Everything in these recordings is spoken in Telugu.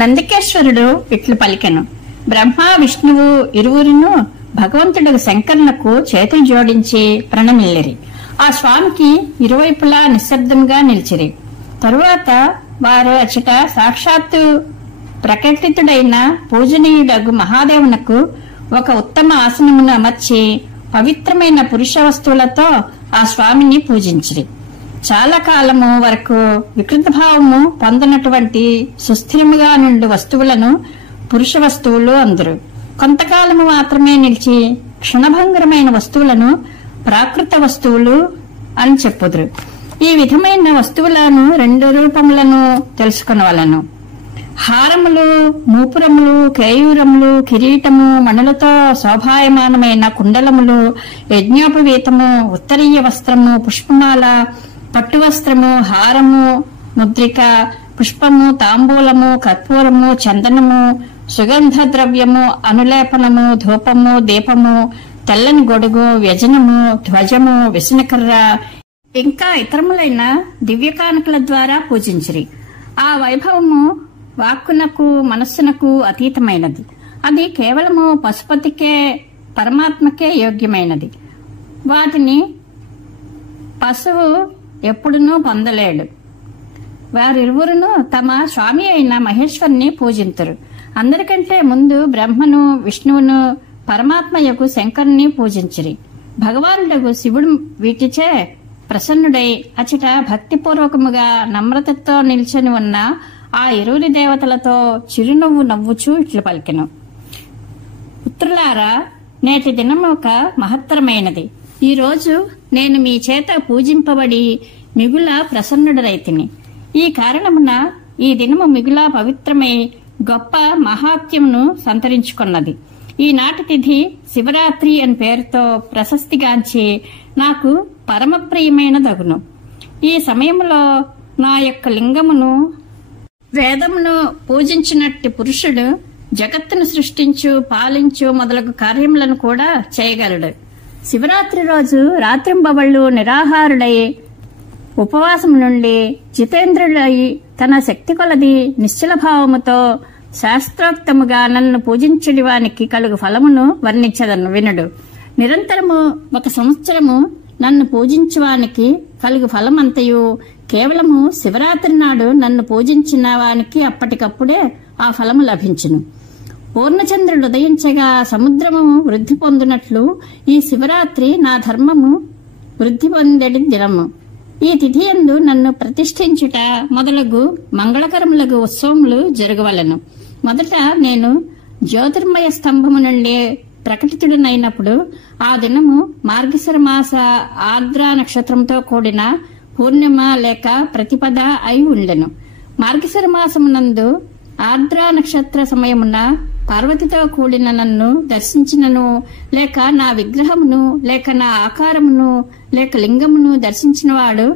నందికేశ్వరుడు ఇట్లు పలికెను. బ్రహ్మ విష్ణువు ఇరువురును భగవంతుడు శంకరునకు చేతులు జోడించి ప్రణమిల్లిరి. ఆ స్వామికి ఇరువైపులా నిశ్శబ్దంగా నిలిచిరి. తరువాత వారు అచ్చట సాక్షాత్తు ప్రకటితుడైన పూజనీయుడగు మహాదేవునకు ఒక ఉత్తమ ఆసనమును అమర్చి పవిత్రమైన పురుష వస్తువులతో ఆ స్వామిని పూజించిరి. చాలా కాలము వరకు వికృత భావము పొందనటువంటి సుస్థిరముగా నుండి వస్తువులను పురుష వస్తువులు అందరు. కొంతకాలము మాత్రమే నిలిచి క్షణభంగరమైన వస్తువులను ప్రాకృత వస్తువులు అని చెప్పుదురు. ఈ విధమైన వస్తువులను రెండు రూపములను తెలుసుకునవలను. హారములు, మూపురములు, కేయూరములు, కిరీటము, మణులతో శోభాయమానమైన కుండలములు, యజ్ఞోపవీతము, ఉత్తరీయ వస్త్రము, పుష్పమాల, పట్టు వస్త్రము, హారము, ముద్రిక, పుష్పము, తాంబూలము, కర్పూరము, చందనము, సుగంధ ద్రవ్యము, అనులేపనము, ధూపము, దీపము, తెల్లని గొడుగు, వ్యజనము, ధ్వజము, విసనకర్ర ఇంకా ఇతరములైన దివ్యకానుకల ద్వారా పూజించిరి. ఆ వైభవము వాక్కునకు మనస్సునకు అతీతమైనది. అది కేవలము పశుపతికే పరమాత్మకే యోగ్యమైనది. వాటిని పశువు ఎప్పుడునూ పొందలేడు. వారిరువురును తమ స్వామి అయిన మహేశ్వరుని పూజింతురు. అందరికంటే ముందు బ్రహ్మను, విష్ణువును, పరమాత్మయకు శంకరుని పూజించిరి. భగవానుడగు శివుడు వీటిచే ప్రసన్నుడై అచట భక్తిపూర్వకముగా నమ్రతతో నిల్చొని ఉన్న ఆ ఇరువురి దేవతలతో చిరునవ్వు నవ్వుచూ ఇట్లు పలికెను. పుత్రులారా, నేటి దినము ఒక మహత్తరమైనది. ఈ రోజు నేను మీ చేత పూజింపబడి మిగుల ప్రసన్నుడరైతిని. ఈ కారణమున ఈ దినము మిగుల పవిత్రమై గొప్ప మహాత్యమును సంతరించుకున్నది. ఈనాటి తిథి శివరాత్రి అని పేరుతో ప్రశస్తిగాంచి నాకు పరమప్రియమైన దగును. ఈ సమయంలో నా యొక్క లింగమును వేదమును పూజించినట్టి పురుషుడు జగత్తును సృష్టించు, పాలించు మొదలగు కార్యములను కూడా చేయగలడు. శివరాత్రి రోజు రాత్రింబవళ్లు నిరాహారుడై ఉపవాసం నుండి జితేంద్రుడై తన శక్తి కొలది నిశ్చల భావముతో శాస్త్రోక్తముగా నన్ను పూజించడి వానికి కలుగు ఫలమును వర్ణించదను వినుడు. నిరంతరము 1 సంవత్సరము నన్ను పూజించువానికి కలుగు ఫలమంతయు కేవలము శివరాత్రి నాడు నన్ను పూజించిన వానికి అప్పటికప్పుడే ఆ ఫలము లభించును. పూర్ణచంద్రుడు ఉదయించగా సముద్రము వృద్ధి పొందినట్లు ఈ శివరాత్రి నా ధర్మము వృద్ధి పొందడి దినము. ఈ తిథియందు నన్ను ప్రతిష్ఠించుట మొదలగు మంగళకరములగు ఉత్సవములు జరగవలెను. మొదట నేను జ్యోతిర్మయ స్తంభము నుండి ప్రకటితుడనైనప్పుడు ఆ దినము మార్గశిర మాస ఆర్ద్ర నక్షత్రంతో కూడిన పూర్ణిమ లేక ప్రతిపద అయి ఉండెను. మార్గశిర మాసమునందు ఆర్ద్ర నక్షత్ర సమయమున పార్వతితో కూడిన నన్ను దర్శించినను లేక నా విగ్రహమును లేక నా ఆకారమును లేక లింగమును దర్శించినవాడు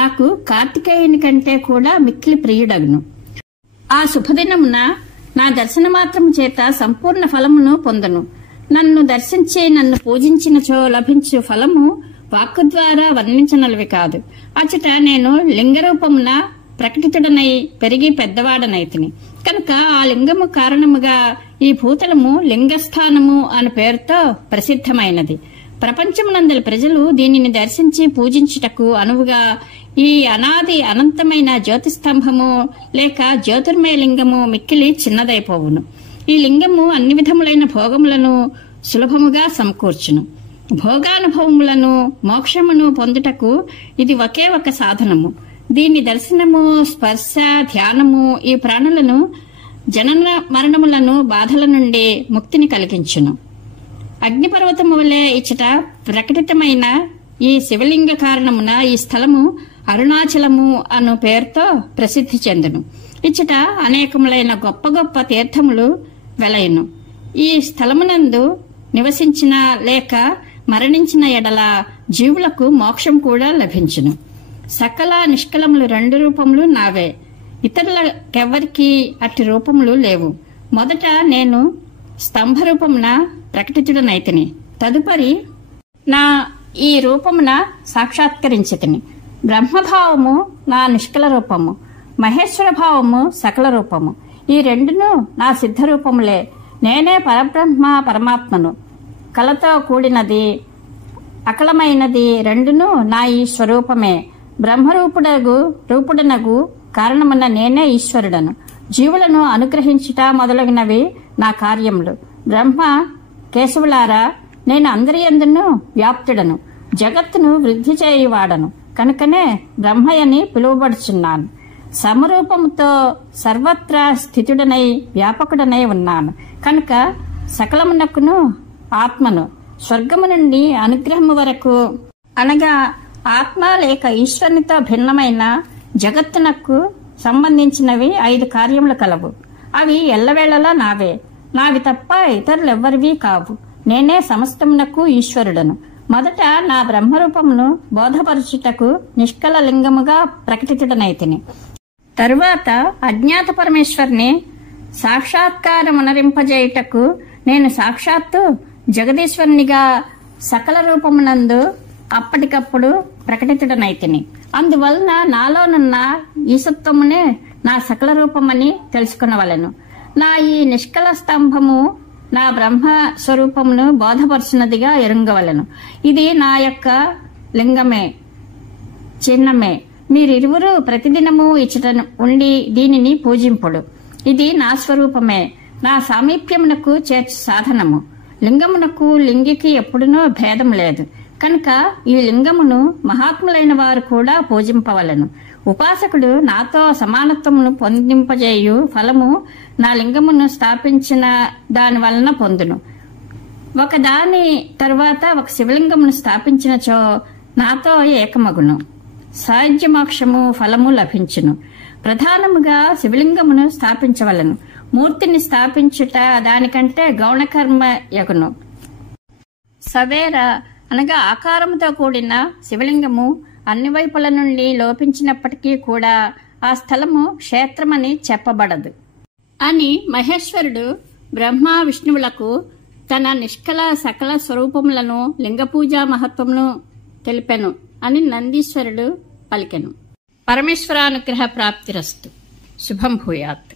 నాకు కార్తికేయుని కంటే కూడా మిక్కిలి ప్రియుడగును. ఆ శుభదినమున నా దర్శన మాత్రము చేత సంపూర్ణ ఫలమును పొందను. నన్ను దర్శించి నన్ను పూజించినచో లభించు ఫలము వాక్కు ద్వారా వర్ణించనలవి కాదు. అచట నేను లింగరూపమున ప్రకటితుడనై పెరిగి పెద్దవాడనైతిని కనుక ఆ లింగము కారణముగా ఈ భూతలము లింగస్థానము అనే పేరుతో ప్రసిద్ధమైనది. ప్రపంచమునందలి ప్రజలు దీనిని దర్శించి పూజించుటకు అనువుగా ఈ అనాది అనంతమైన జ్యోతిస్తంభము లేక జ్యోతిర్మయ లింగము మిక్కిలి చిన్నదైపోవును. ఈ లింగము అన్ని విధములైన భోగములను సులభముగా సమకూర్చును. భోగానుభవములను మోక్షమును పొందుటకు ఇది ఒకే ఒక సాధనము. దీని దర్శనము, స్పర్శ, ధ్యానము ఈ ప్రాణులను జనన మరణములను బాధల నుండి ముక్తిని కలిగించును. అగ్నిపర్వతము వలె ఇచ్చట ప్రకటితమైన ఈ శివలింగ కారణమున ఈ స్థలము అరుణాచలము అను పేరుతో ప్రసిద్ధి చెందును. ఇచ్చట అనేకములైన గొప్ప గొప్ప తీర్థములు వెలయును. ఈ స్థలమునందు నివసించిన లేక మరణించిన ఎడల జీవులకు మోక్షం కూడా లభించును. సకల నిష్కలములు 2 రూపములు నావే, ఇతరులకెవ్వరికి అట్టి రూపములు లేవు. మొదట నేను స్తంభ రూపమున ప్రకటితుడనైతిని, తదుపరి నా ఈ రూపమున సాక్షాత్కరించితిని. బ్రహ్మభావము నా నిష్కల రూపము, మహేశ్వర భావము సకల రూపము. ఈ రెండును నా సిద్ధరూపములే. నేనే పరబ్రహ్మ పరమాత్మను. కలతో కూడినది అకలమైనది రెండును నా ఈ స్వరూపమే. బ్రహ్మరూపుడనగు కారణమున్న నేనే ఈశ్వరుడను. జీవులను అనుగ్రహించుట మొదలగినవి నా కార్యములు. బ్రహ్మ కేశవులారా, నేను అందరి యందును వ్యాప్తుడను, జగత్తును వృద్ధి చేయువాడను, కనుకనే బ్రహ్మయని పిలువబడుచున్నాను. సమరూపముతో సర్వత్రా స్థితుడనై వ్యాపకుడనై ఉన్నాను కనుక సకలమునకును ఆత్మను. స్వర్గము నుండి అనుగ్రహము వరకు అనగా ఆత్మ లేక ఈశ్వరునితో భిన్నమైన జగత్తునకు సంబంధించినవి 5 కార్యములు కలవు. అవి ఎల్లవేళలా నావే. నావి తప్ప ఇతరులెవ్వరివి కావు. నేనే సమస్తమునకు ఈశ్వరుడను. మొదట నా బ్రహ్మరూపమును బోధపరచుటకు నిష్కల లింగముగా ప్రకటితుడనైతిని. తరువాత అజ్ఞాత పరమేశ్వరుని సాక్షాత్కారమునరింపజేయుటకు నేను సాక్షాత్తు జగదీశ్వరునిగా సకల రూపమునందు అప్పటికప్పుడు ప్రకటితుడనైతిని. అందువలన నాలోనున్న ఈసత్వమునే నా సకల రూపమని తెలుసుకునవలెను. నా ఈ నిష్కల స్తంభము నా బ్రహ్మ స్వరూపమును బోధపరుచున్నదిగా ఎరుంగవలెను. ఇది నా యొక్క లింగమే, చిహ్నమే. మీరిరువురు ప్రతిదినము ఇచ్చట ఉండి దీనిని పూజింపుడు. ఇది నా స్వరూపమే, నా సామీప్యమునకు చేర్చు సాధనము. లింగమునకు లింగికి ఎప్పుడునూ భేదం లేదు కనుక ఈ లింగమును మహాత్ములైన వారు కూడా పూజింపవలెను. ఉపాసకుడు నాతో సమానత్వమును పొందింపజేయు ఫలము నా లింగమును స్థాపించిన దాని వలన పొందును. ఒకదాని తరువాత ఒక శివలింగమును స్థాపించినచో నాతో ఏకమగును. సాధ్యమోక్షము ఫలము లభించును. ప్రధానముగా శివలింగమును స్థాపించవలను. మూర్తిని స్థాపించుట దానికంటే గౌణకర్మ యగును. సవేర అనగా ఆకారముతో కూడిన శివలింగము అన్ని వైపుల నుండి లోపించినప్పటికీ కూడా ఆ స్థలము క్షేత్రమని చెప్పబడదు అని మహేశ్వరుడు బ్రహ్మ విష్ణువులకు తన నిష్కల సకల స్వరూపములను లింగపూజా మహత్వమును తెలిపెను అని నందీశ్వరుడు పలికెను. పరమేశ్వరానుగ్రహ ప్రాప్తిరస్తు. శుభం భూయాత్.